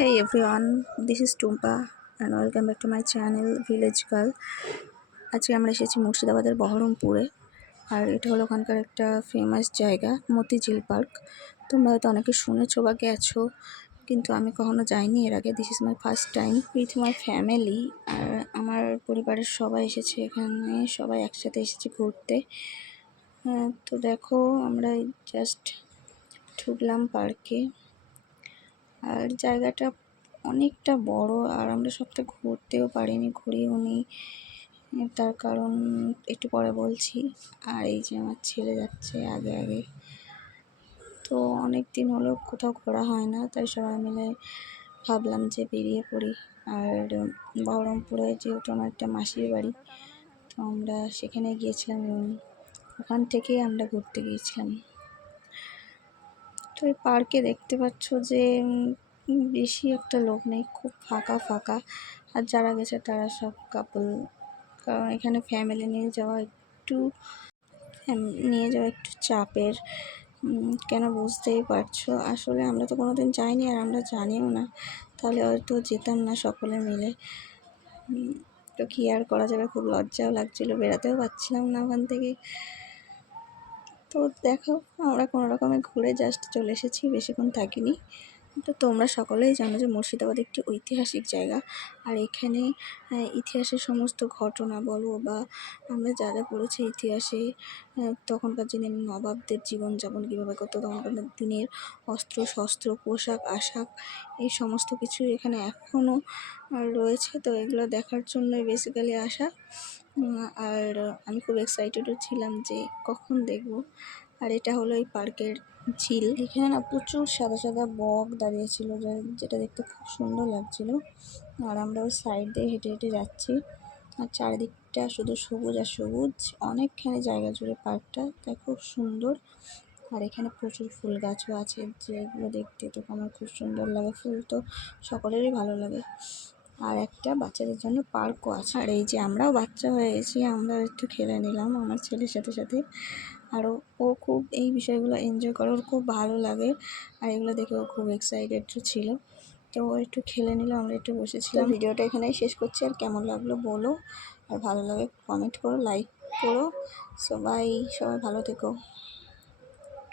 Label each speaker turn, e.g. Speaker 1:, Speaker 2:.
Speaker 1: Hey everyone, this is Tumpa and welcome back to my channel Village Girl. আজকে আমরা এসেছি মুর্শিদাবাদের বহরমপুরে আর এটা হলো ওখানকার একটা ফেমাস জায়গা মতিঝিল পার্ক। তোমরা হয়তো অনেকে শুনেছো বা গেছো কিন্তু আমি কখনো যাইনি এর আগে। This is my first time with my family আর আমার পরিবারের সবাই এসেছে এখানে সবাই একসাথে এসেছে ঘুরতে। হ্যাঁ, তো দেখো আমরা জাস্ট ঢুকলাম পার্কে। আর জায়গাটা অনেকটা বড় আর আমরা সবটা ঘুরতেও পারিনি, ঘুরিও নি। তার কারণ একটু পরে বলছি। আর এই যে আমার ছেলে যাচ্ছে আগে আগে। তো অনেক দিন হলো কোথাও ঘোরা হয় না, তাই সবাই মিলে ভাবলাম যে বেরিয়ে পড়ি। আর বহরমপুরে যেহেতু আমার একটা মাসির বাড়ি, তো আমরা সেখানে গিয়েছিলাম ওখান থেকেই আমরা ঘুরতে গিয়েছিলাম। তো এই পার্কে দেখতে পাচ্ছ যে বেশি একটা লোক নেই, খুব ফাঁকা ফাঁকা। আর যারা গেছে তারা সব কাপল কারণ এখানে ফ্যামিলি নিয়ে যাওয়া একটু নিয়ে যাওয়া একটু চাপের কেন বুঝতেই পারছ? আসলে আমরা তো কোনো দিন যাইনি আর আমরা জানিও না। তাহলে হয়তো যেতাম না সকলে মিলে। তো কী আর করা যাবে? খুব লজ্জাও লাগছিল বেরাতেও পারছিলাম না ওখান থেকে। তো দেখো আমরা কোনো রকমে ঘুরে জাস্ট চলে এসেছি বেশিক্ষণ থাকিনি। তো তোমরা সকলেই জানো যে মুর্শিদাবাদ একটি ঐতিহাসিক জায়গা। আর এখানে ইতিহাসের সমস্ত ঘটনা বলো বা আমরা যা যা পড়েছি ইতিহাসে তখনকার দিনের নবাবদের জীবনযাপন কীভাবে করতো, তখনকার দিনের অস্ত্র, শস্ত্র, পোশাক, আশাক, এই সমস্ত কিছু এখানে এখনও রয়েছে। তো এগুলো দেখার জন্যই বেসিক্যালি আসা। আর আমি খুব এক্সাইটেডও ছিলাম যে কখন দেখব। আর এটা হলো এই পার্কের ঝিল। এখানে না প্রচুর সাদা সাদা বক দাঁড়িয়েছিল যা- যেটা দেখতে খুব সুন্দর লাগছিল। আর আমরা ওই সাইড দিয়ে হেঁটে হেঁটে যাচ্ছি। আর চারিদিকটা শুধু সবুজ আর সবুজ, অনেকখানি জায়গা জুড়ে পার্কটা, তাই খুব সুন্দর। আর এখানে প্রচুর ফুল গাছও আছে, যেগুলো দেখতে তো আমার খুব সুন্দর লাগে। ফুল তো সকলেরই ভালো লাগে। আর একটা বাচ্চাদের জন্য পার্কও আছে। আর এই যে আমরাও বাচ্চা হয়ে গেছি আমরা একটু খেলে নিলাম আমার ছেলের সাথে সাথে। আর ও- ও খুব এই বিষয়গুলো এনজয় করে ওর খুব ভালো লাগে। আর এগুলো দেখে ও খুব এক্সাইটেড ছিল। তো ও একটু খেলে নিল আমরা একটু বসেছিলাম। ভিডিওটা এখানেই শেষ করছি। আর কেমন লাগল বলো। আর ভালো লাগে কমেন্ট করো লাইক করো। সবাই সবাই ভালো থেকো।